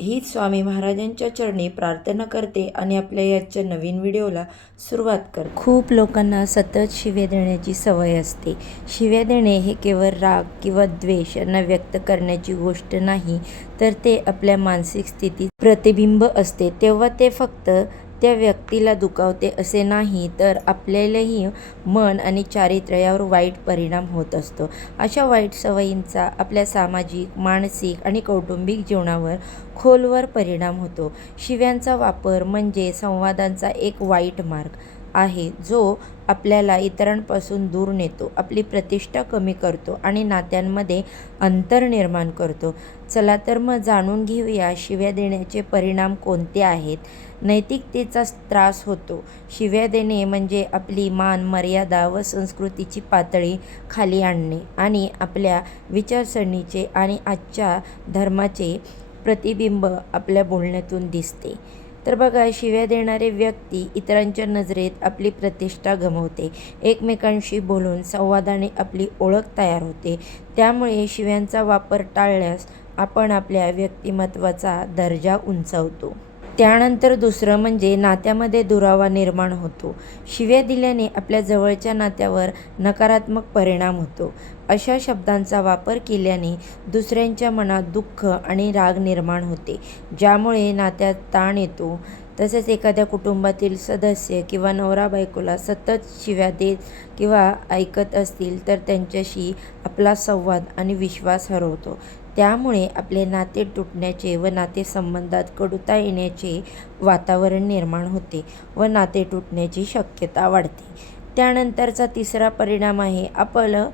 हीच स्वामी महाराजांच्या चरणी प्रार्थना करते आणि आपल्या याच्या नवीन व्हिडिओला सुरुवात कर खूप लोकांना सतत शिव्या देण्याची सवय असते. शिव्या देणे हे केवळ राग किंवा द्वेष यांना व्यक्त करण्याची गोष्ट नाही तर ते आपल्या मानसिक स्थितीत प्रतिबिंब असते. तेव्हा ते फक्त त्या व्यक्तीला दुखावते असे नाही तर आपल्यालाही मन आणि चारित्र्य यावर वाईट परिणाम होत असतो. अशा वाईट सवयींचा आपल्या सामाजिक मानसिक आणि कौटुंबिक जीवनावर खोलवर परिणाम होतो. शिव्यांचा वापर म्हणजे संवादांचा एक वाईट मार्ग आहे जो आपल्याला इतरांपासून दूर नेतो आपली प्रतिष्ठा कमी करतो आणि नात्यांमध्ये अंतर निर्माण करतो. चला तर मग जाणून घेऊया शिव्या देण्याचे परिणाम कोणते आहेत. नैतिकतेचा त्रास होतो. शिव्या देणे म्हणजे आपली मान मर्यादा व संस्कृतीची पातळी खाली आणणे आणि आपल्या विचारसरणीचे आणि आजच्या धर्माचे प्रतिबिंब आपल्या बोलण्यातून दिसते. तर बघा शिव्या देणारे व्यक्ती इतरांच्या नजरेत आपली प्रतिष्ठा गमवते. एकमेकांशी बोलून संवादाने आपली ओळख तयार होते. त्यामुळे शिव्यांचा वापर टाळल्यास आपण आपल्या व्यक्तिमत्वाचा दर्जा उंचावतो. त्यानंतर दुसरं म्हणजे नात्यामध्ये दुरावा निर्माण होतो. शिव्या दिल्याने आपल्या जवळच्या नात्यावर नकारात्मक परिणाम होतो. अशा शब्दांचा वापर केल्याने दुसऱ्यांच्या मनात दुःख आणि राग निर्माण होते. ज्यामुळे नात्यात ताण येतो. तसेच एखाद्या कुटुंबातील सदस्य किंवा नवरा बायकोला सतत शिव्या देत किंवा ऐकत असतील तर त्यांच्याशी आपला संवाद आणि विश्वास हरवतो. त्यामुळे आपले नाते तुटण्याचे व नातेसंबंधात कडुता येण्याचे वातावरण निर्माण होते व नाते तुटण्याची शक्यता वाढते. त्यानंतरचा तिसरा परिणाम आहे आपलं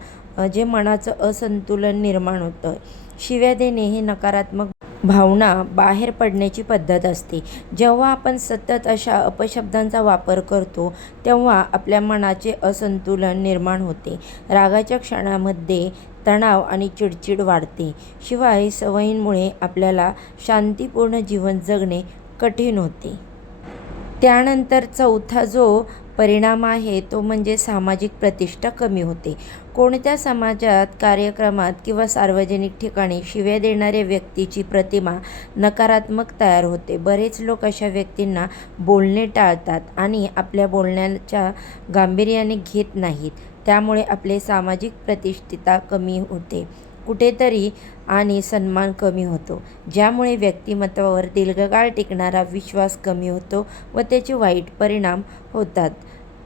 जे मनाचं असंतुलन निर्माण होतं. शिव्या देणे हे नकारात्मक भावना बाहेर पडण्याची पद्धत असते. जेव्हा आपण सतत अशा अपशब्दांचा वापर करतो तेव्हा आपल्या मनाचे असंतुलन निर्माण होते. रागाच्या क्षणामध्ये तणाव आणि चिडचिड वाढते. शिवाय सवयींमुळे आपल्याला शांतीपूर्ण जीवन जगणे कठीण होते. त्यानंतर चौथा जो परिणाम आहे तो म्हणजे सामाजिक प्रतिष्ठा कमी होते. कोणत्या समाजात कार्यक्रमात किंवा सार्वजनिक ठिकाणी शिव्या देणाऱ्या व्यक्तीची प्रतिमा नकारात्मक तयार होते? बरेच लोक अशा व्यक्तींना बोलणे टाळतात आणि आपल्या बोलण्याच्या गांभीर्याने घेत नाहीत. त्यामुळे आपले सामाजिक प्रतिष्ठिता कमी होते. कुठेतरी आणि सन्मान कमी होतो. ज्यामुळे व्यक्तिमत्वावर दीर्घकाळ टिकणारा विश्वास कमी होतो व त्याचे वाईट परिणाम होतात.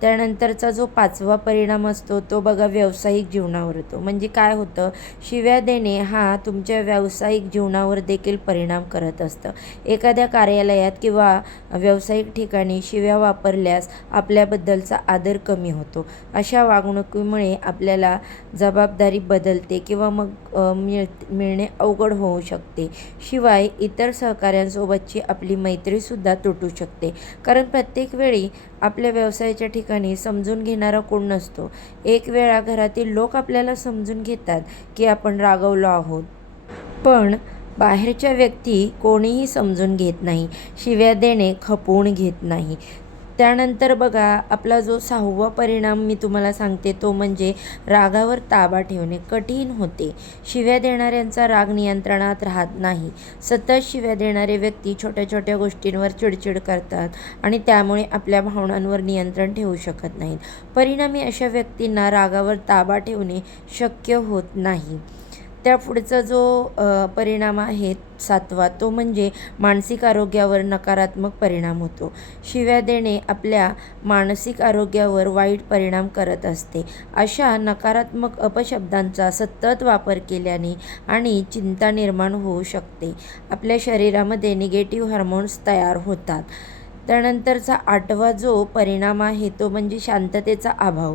त्यानंतरचा जो पाचवा परिणाम असतो तो बघा व्यावसायिक जीवनावर होतो म्हणजे काय होतं शिव्या देणे हा तुमच्या व्यावसायिक जीवनावर देखील परिणाम करत असतं. एखाद्या कार्यालयात किंवा व्यावसायिक ठिकाणी शिव्या वापरल्यास आपल्याबद्दलचा आदर कमी होतो. अशा वागणुकीमुळे आपल्याला जबाबदारी बदलते किंवा मग मिळ मिळणे अवघड होऊ शकते. शिवाय इतर सहकाऱ्यांसोबतची आपली मैत्रीसुद्धा तुटू शकते. कारण प्रत्येक वेळी आपल्या व्यवसायाच्या ठिकाणी समजून घेणारा कोण नसतो. एक वेळा घरातील लोक आपल्याला समजून घेतात की आपण रागवलो आहोत. पण बाहेरच्या व्यक्ती कोणीही समजून घेत नाही. शिव्या देणे खपवून घेत नाही. त्यानंतर बघा आपला जो सहावा परिणाम मी तुम्हाला सांगते तो म्हणजे रागावर ताबा ठेवणे कठीण होते. शिव्या देणाऱ्यांचा राग नियंत्रणात राहत नाही. सतत शिव्या देणारे व्यक्ती छोट्या छोट्या गोष्टींवर चिडचिड करतात आणि त्यामुळे आपल्या भावनांवर नियंत्रण ठेवू शकत नाहीत. परिणामी अशा व्यक्तींना रागावर ताबा ठेवणे शक्य होत नाही. त्या पुढचा जो परिणाम आहे सातवा तो म्हणजे मानसिक आरोग्यावर नकारात्मक परिणाम होतो. शिव्या देणे आपल्या मानसिक आरोग्यावर वाईट परिणाम करत असते. अशा नकारात्मक अपशब्दांचा सतत वापर केल्याने आणि चिंता निर्माण होऊ शकते. आपल्या शरीरामध्ये निगेटिव्ह हार्मोन्स तयार होतात. त्यानंतरचा आठवा जो परिणाम आहे तो म्हणजे शांततेचा अभाव.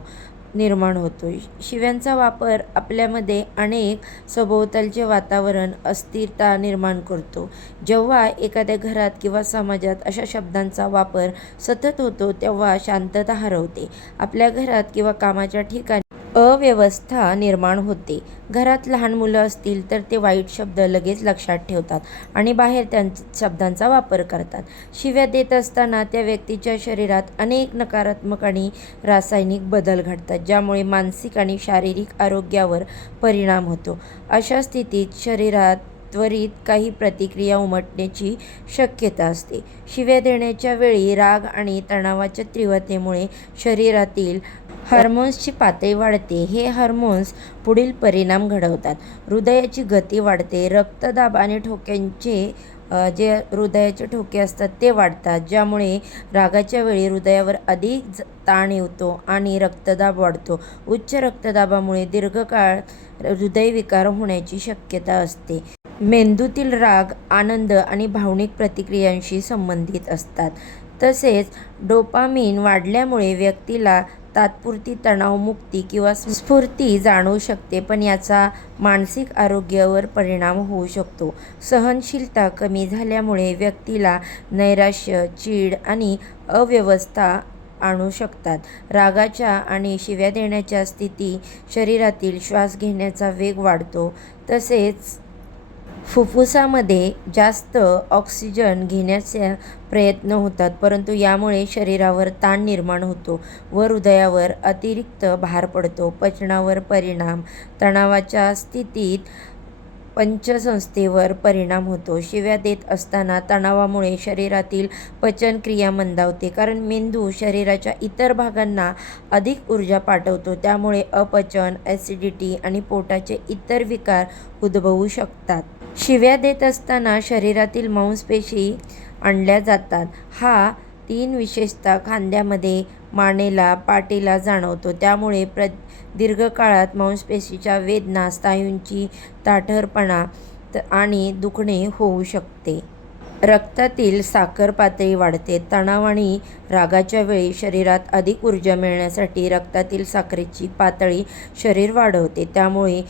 निर्माण होतो. शिव्यांचा वापर आपल्यामध्ये अनेक सभोवतालचे वातावरण अस्थिरता निर्माण करतो. जेव्हा एखाद्या घरात किंवा समाजात अशा शब्दांचा वापर सतत होतो तेव्हा शांतता हरवते. आपल्या घरात किंवा कामाच्या ठिकाणी अव्यवस्था निर्माण होते. घरात लहान मुलं असतील तर ते वाईट शब्द लगेच लक्षात ठेवतात आणि बाहेर त्या शब्दांचा वापर करतात. शिव्या देत असताना त्या व्यक्तीच्या शरीरात अनेक नकारात्मक आणि रासायनिक बदल घडतात ज्यामुळे मानसिक आणि शारीरिक आरोग्यावर परिणाम होतो. अशा स्थितीत शरीरात त्वरित काही प्रतिक्रिया उमटण्याची शक्यता असते. शिव्या देण्याच्या वेळी राग आणि तणावाच्या तीव्रतेमुळे शरीरातील हार्मोन्सची पातळी वाढते. हे हार्मोन्स पुढील परिणाम घडवतात. हृदयाची गती वाढते. रक्तदाब आणि ठोक्यांचे जे हृदयाचे ठोके असतात ते वाढतात ज्यामुळे रागाच्या वेळी हृदयावर अधिक ताण येतो आणि रक्तदाब वाढतो. उच्च रक्तदाबामुळे दीर्घकाळ हृदयविकार होण्याची शक्यता असते. मेंदूतील राग आनंद आणि भावनिक प्रतिक्रियांशी संबंधित असतात. तसेच डोपामीन वाढल्यामुळे व्यक्तीला तात्पुरती तणावमुक्ती किंवा स्फूर्ती जाणवू शकते पण याचा मानसिक आरोग्यावर परिणाम होऊ शकतो. सहनशीलता कमी झाल्यामुळे व्यक्तीला नैराश्य चीड आणि अव्यवस्था आणू शकतात. रागाच्या आणि शिव्या देण्याच्या स्थिती शरीरातील श्वास घेण्याचा वेग वाढतो. तसेच फुफ्फुसामध्ये जास्त ऑक्सिजन घेण्याचे प्रयत्न होतात परंतु यामुळे शरीरावर ताण निर्माण होतो व हृदयावर अतिरिक्त भार पडतो. पचनावर परिणाम तणावाच्या स्थितीत पंचसंस्थेवर परिणाम होतो. शिव्या देत असताना तणावामुळे शरीरातील पचनक्रिया मंदावते कारण मेंदू शरीराच्या इतर भागांना अधिक ऊर्जा पाठवतो. त्यामुळे अपचन ॲसिडिटी आणि पोटाचे इतर विकार उद्भवू शकतात. शिव्या देत असताना शरीरातील मांसपेशी आणल्या जातात. हा तीन विशेषतः खांद्यामध्ये मानेला पाठीला जाणवतो. त्यामुळे प्र दीर्घकाळात मांसपेशीच्या वेदना स्नायूंची ताठरपणा त- आणि दुखणे होऊ शकते. रक्तातील साखर पातळी वाढते. तणाव आणि रागाच्या वेळी शरीरात अधिक ऊर्जा मिळण्यासाठी रक्तातील साखरेची पातळी शरीर वाढवते. त्यामुळे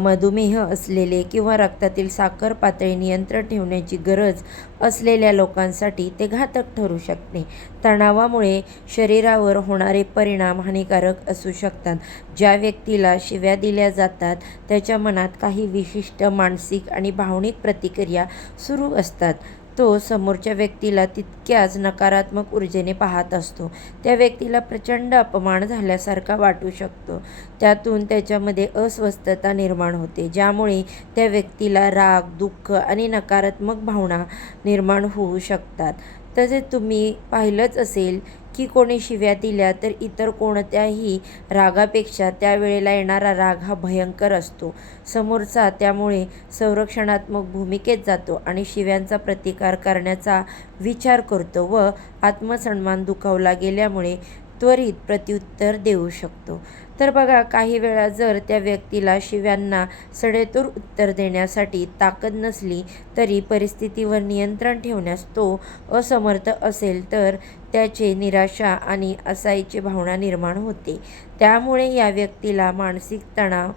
मधुमेह असलेले किंवा रक्तातील साखर पातळी नियंत्रण ठेवण्याची गरज असलेल्या लोकांसाठी ते घातक ठरू शकते. तणावामुळे शरीरावर होणारे परिणाम हानिकारक असू शकतात. ज्या व्यक्तीला शिव्या दिल्या जातात त्याच्या मनात काही विशिष्ट मानसिक आणि भावनिक प्रतिक्रिया सुरू असतात. तो समोरच्या व्यक्तीला तितक्याच नकारात्मक ऊर्जेने पाहत असतो. त्या व्यक्तीला प्रचंड अपमान झाल्यासारखा वाटू शकतो. त्यातून त्याच्यामध्ये अस्वस्थता निर्माण होते ज्यामुळे त्या व्यक्तीला राग दुःख आणि नकारात्मक भावना निर्माण होऊ शकतात. तसेच तुम्ही पाहिलंच असेल की कोणी शिव्या दिल्या तर इतर कोणत्याही रागापेक्षा त्यावेळेला येणारा राग हा भयंकर असतो. समोरचा त्यामुळे संरक्षणात्मक भूमिकेत जातो आणि शिव्यांचा प्रतिकार करण्याचा विचार करतो व आत्मसन्मान दुखावला गेल्यामुळे त्वरित प्रत्युत्तर देऊ शकतो. तर बघा काही वेळा जर त्या व्यक्तीला शिव्यांना सडेतूर उत्तर देण्यासाठी ताकद नसली तरी परिस्थितीवर नियंत्रण ठेवण्यास तो असमर्थ असेल तर त्याचे निराशा आणि असायची भावना निर्माण होते. त्यामुळे या व्यक्तीला मानसिक तणाव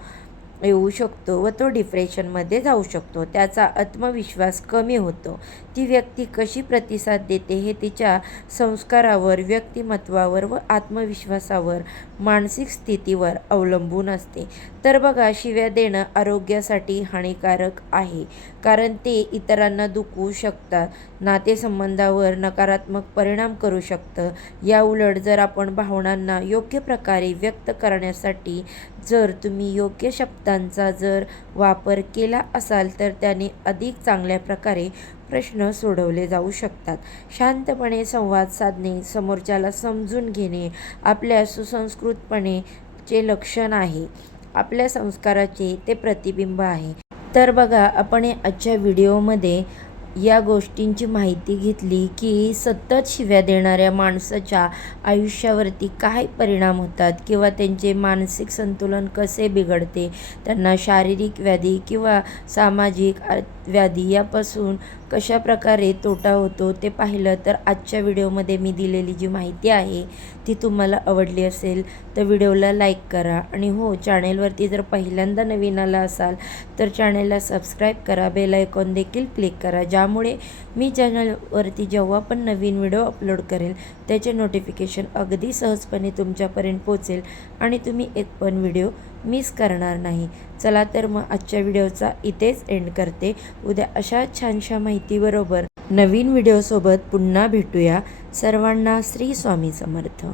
येऊ शकतो व तो डिप्रेशनमध्ये जाऊ शकतो. त्याचा आत्मविश्वास कमी होतो. ती व्यक्ती कशी प्रतिसाद देते हे तिच्या संस्कारावर व्यक्तिमत्वावर व आत्मविश्वासावर मानसिक स्थितीवर अवलंबून असते. तर बघा शिव्या देणं आरोग्यासाठी हानिकारक आहे. कारण ते इतरांना दुखवू शकतात. नातेसंबंधावर नकारात्मक परिणाम करू शकतं. या उलट जर आपण भावनांना योग्य प्रकारे व्यक्त करण्यासाठी जर तुम्ही योग्य शब्दांचा जर वापर केला असाल तर त्याने अधिक चांगल्या प्रकारे प्रश्न सोडवले जाऊ शकतात. शांतपणे संवाद साधणे समोरच्याला समजून घेणे आपल्या सुसंस्कृतपणे चे लक्षण आहे. आपल्या संस्काराचे ते प्रतिबिंब आहे. तर बघा आपण आजच्या व्हिडिओमध्ये या गोष्टींची माहिती घेतली की सतत शिव्या देणाऱ्या माणसाच्या आयुष्यावरती काय परिणाम होतात किंवा त्यांचे मानसिक संतुलन कसे बिघडते त्यांना शारीरिक व्याधी किंवा सामाजिक आ- व्याधी यापासून कशा प्रकारे तोटा होतो ते पाहिलं तर आजच्या व्हिडिओमध्ये मी दिलेली जी माहिती आहे ती तुम्हाला आवडली असेल तर व्हिडिओला लाईक करा. आणि हो चॅनेलवरती जर पहिल्यांदा नवीन आला असाल तर चॅनेलला सबस्क्राईब करा बेल आयकॉन देखील क्लिक करा ज्यामुळे मी चॅनलवरती जेव्हा पण नवीन व्हिडिओ अपलोड करेल त्याचे नोटिफिकेशन अगदी सहजपणे तुमच्यापर्यंत पोचेल आणि तुम्ही एक पण व्हिडिओ मिस करणार नाही. चला तर मग आजच्या व्हिडिओचा इथेच एंड करते. उद्या अशा छानशा माहितीबरोबर नवीन व्हिडिओसोबत पुन्हा भेटूया. सर्वांना श्री स्वामी समर्थ.